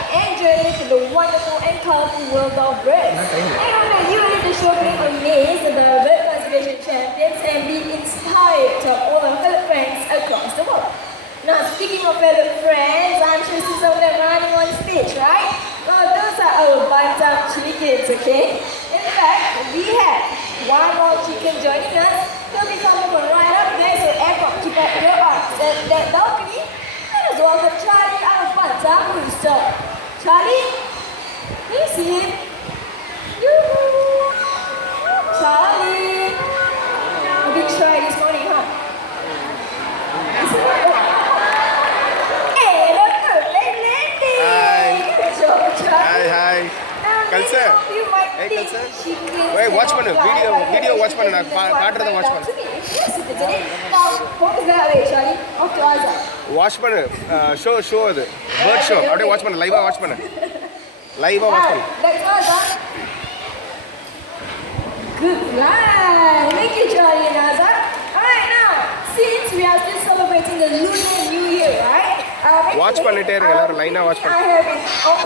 fun and journey to the wonderful and colorful world of birds. I hope that you will get to show me amaze the bird conservation champions and be inspired to all our fellow friends across the world. Now, speaking of fellow friends, I'm sure some of them running on stage, right? Well, those are our bantam chickens, okay? In fact, we have one more chicken joining us. He'll be coming from right up there, so airport, keep up your arms. And that balcony, let us welcome Charlie, our bantam rooster. Charlie, can you see him? Yoo-hoo! Charlie! A big try this morning, huh? Is he not? Hey, look, perfect landing! Good job, Charlie. Hi. Kalsa. Hey, Kalsa. Wait, watch pannu. Video watch pannu. நான் காட்றத watch பண்ணு. Now, focus that way, Charlie. Off to Azza. Watch பண்ணு. Show அது. Bird show. அப்படியே watch பண்ணு. Live watch பண்ணு. Live watch பண்ணு. That's Azza. Good line. Thank you, Charlie and Azza. Alright, now, since we are still celebrating the Lunar New Year, right? Watch பண்ணிட்டே இருங்க எல்லாரும் லைனா watch பண்ணு.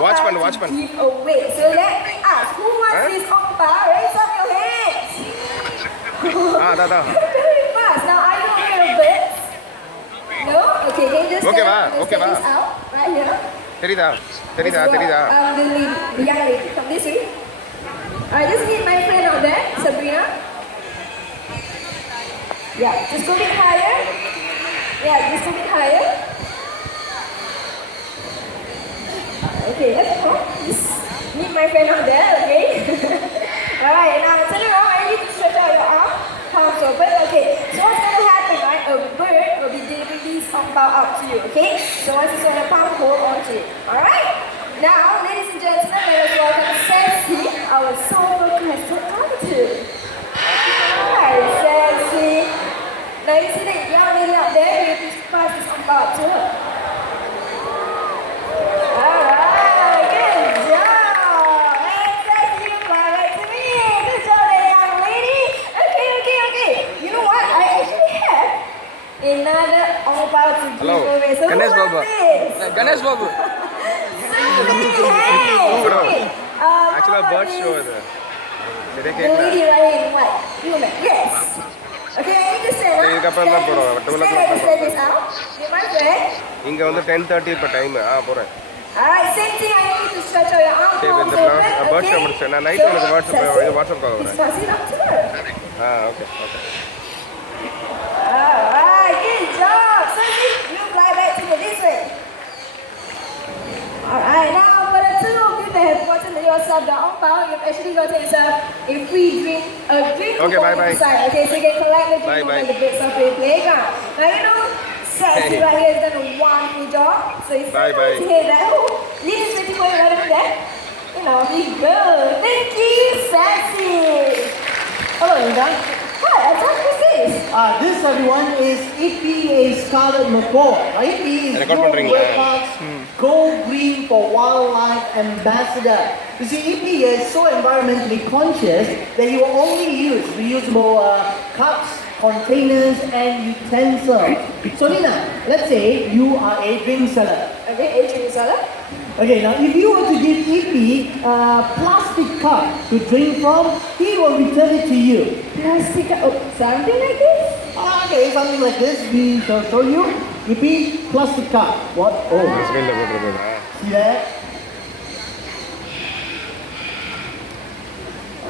Watch பண்ணு. Give away. So let me ask, who wants this ongpa? Raise up your hands. Da. Very fast. Now, are you aware of birds? No? Okay, can you just Okay, stand va. this out right here? தெரியுதா? The young lady. Come this way. Alright, just meet my friend out there, Sabrina. Yeah, just go a bit higher. Yeah, just go a bit higher. Okay, let's go. Just meet my friend out there, okay? Alright, now turn around. I need to stretch out your arm. Palms open. Okay, so what's going to happen, right? A bird will be delivering these ongpao out to you, okay? So once it's on the palm, hold on to it. Alright? Now, ladies and gentlemen, let us welcome Sassy, our silver-crested cockatoo. Hi, Sassy. Now you see that young lady up there? You can pass this ongpao out to her. Alright, good job. Hey, Sassy, you fly right to me. Good job, that young lady. Okay. You know what? I actually have another ongpao to give away. So Ganesh who Babu. wants this? Ganesh Babu. Hey. Actually, bird show அது. The lady right in white. Yes. Okay, I need to stand up. இதுக்கப்புறம் தான் போறோம். 12 o'clock தான் Stand this out. You my friend. இங்க வந்து 10:30 இப்ப time. போறேன். Alright, same thing. I need to stretch out your arm. சரி இந்த bird show முடிச்சேன். நான் நைட் உங்களுக்கு வாட்ஸ்அப் கால் வரேன். Pass it up to her. Okay. Alright, good job. Sandy, you fly back to me this way. Alright, now for the two of you that have gotten yourself the ongpao, you've actually gotten yourself a free drink, Okay, bye. inside. Okay, so you can collect the drink Bye. from the birds of the playground. Now you know, Sassy right here has done a wonderful job. So it's Bye. to hear that. Oh, Lily's waiting for you right over there. You know, be good. Thank you, Sassy. Hello, Linda. Hi, what is this? This everyone is EPA Scarlet Macaw. EP is Go Green for Wildlife Ambassador. You see, EPA is so environmentally conscious that he will only use reusable cups, containers, and utensils. So Nina, let's say you are a drink seller. Okay, a drink seller. Okay, now if you were to give EP a plastic cup to drink from, he will return it to you. Plastic cup, something like this? Okay, something like this. We shall show you. EP plastic cup. What? Oh, see that?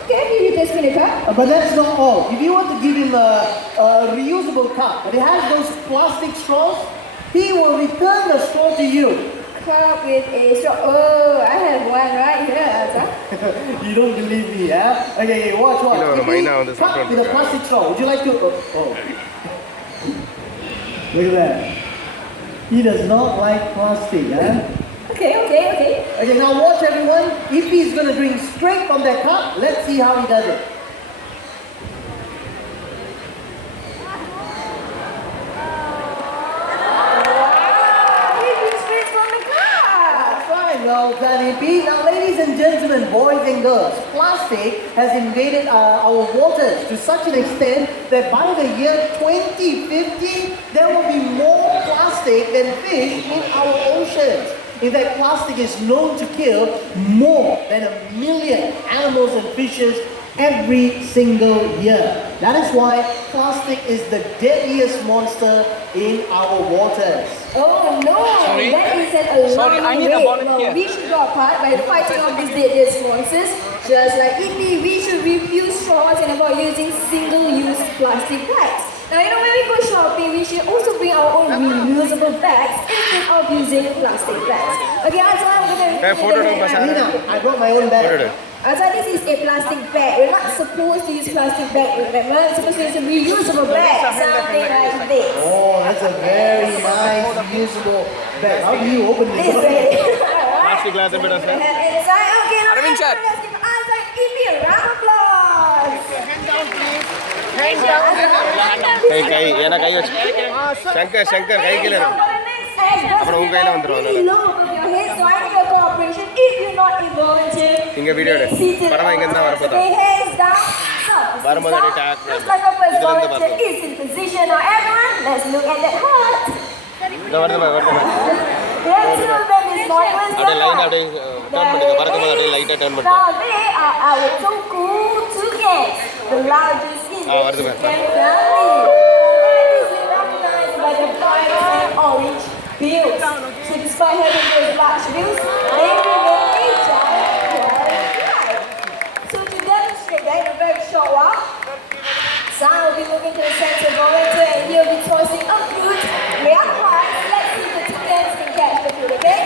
Okay, you taste me the cup. But that's not all. If you want to give him a reusable cup, but it has those plastic straws, he will return the straw to you. Cup with a straw. Oh, I have one right here, Azza. You don't believe me, huh? Okay, watch. Cup with a plastic straw. Would you like to? Oh. Look at that. He does not like plastic, huh? Okay. Okay, now watch everyone. If he's going to drink straight from that cup, let's see how he does it. Well done, EP. Now, ladies and gentlemen, boys and girls, plastic has invaded our waters to such an extent that by the year 2050, there will be more plastic than fish in our oceans. In fact, plastic is known to kill more than 1 million animals and fishes every single year. That is why plastic is the deadliest monster in our waters. Oh no, Sorry? that is an Sorry, I alarming need a rate. volunteer. Well, we should do our part by fighting off these deadliest monsters. Just like EP, we should refuse straws and avoid using single-use plastic bags. Now, you know, when we go shopping, we should also bring our own reusable bags instead of using plastic bags. Okay, so I'm going to... Hey, photo dong, Mas. Nina, I brought my own Photo bag. dong. So this is a plastic bag. We're not supposed to use plastic bag, remember? We're supposed to use a reusable bag, something like this. Oh, that's a very nice, reusable bag. How do you open This this? way. Plastic glass and bit of And inside, okay, now Arvind sir. let's give Isaac EP a round of applause. கை ஏன்னா கை வச்சு சங்கர் சங்கர் கை கீழே இருக்கு. அப்புறம் உங்க கையில வந்துரும் இங்க video எடு. பரவா இங்க இருந்தா வரப்போதா. வரும்போது அடி டாக். இதுல இருந்து பாருங்க. இதோ வருது பாரு. அப்படியே லைன் அப்படியே டர்ன் பண்ணுங்க. பறக்கும்போது அப்படியே லைட்டா டர்ன் பண்ணுங்க. Now they are our two cool two cats, the largest in the வருது பாரு. chicken family. They are recognized by the bright and orange bills. So despite having those large bills, they remain agile and bright. So to demonstrate that in a very short while, Sam will be moving to the center volunteer and he'll be tossing a fruit. We are quiet. Let's see if the chickens can catch the fruit, okay?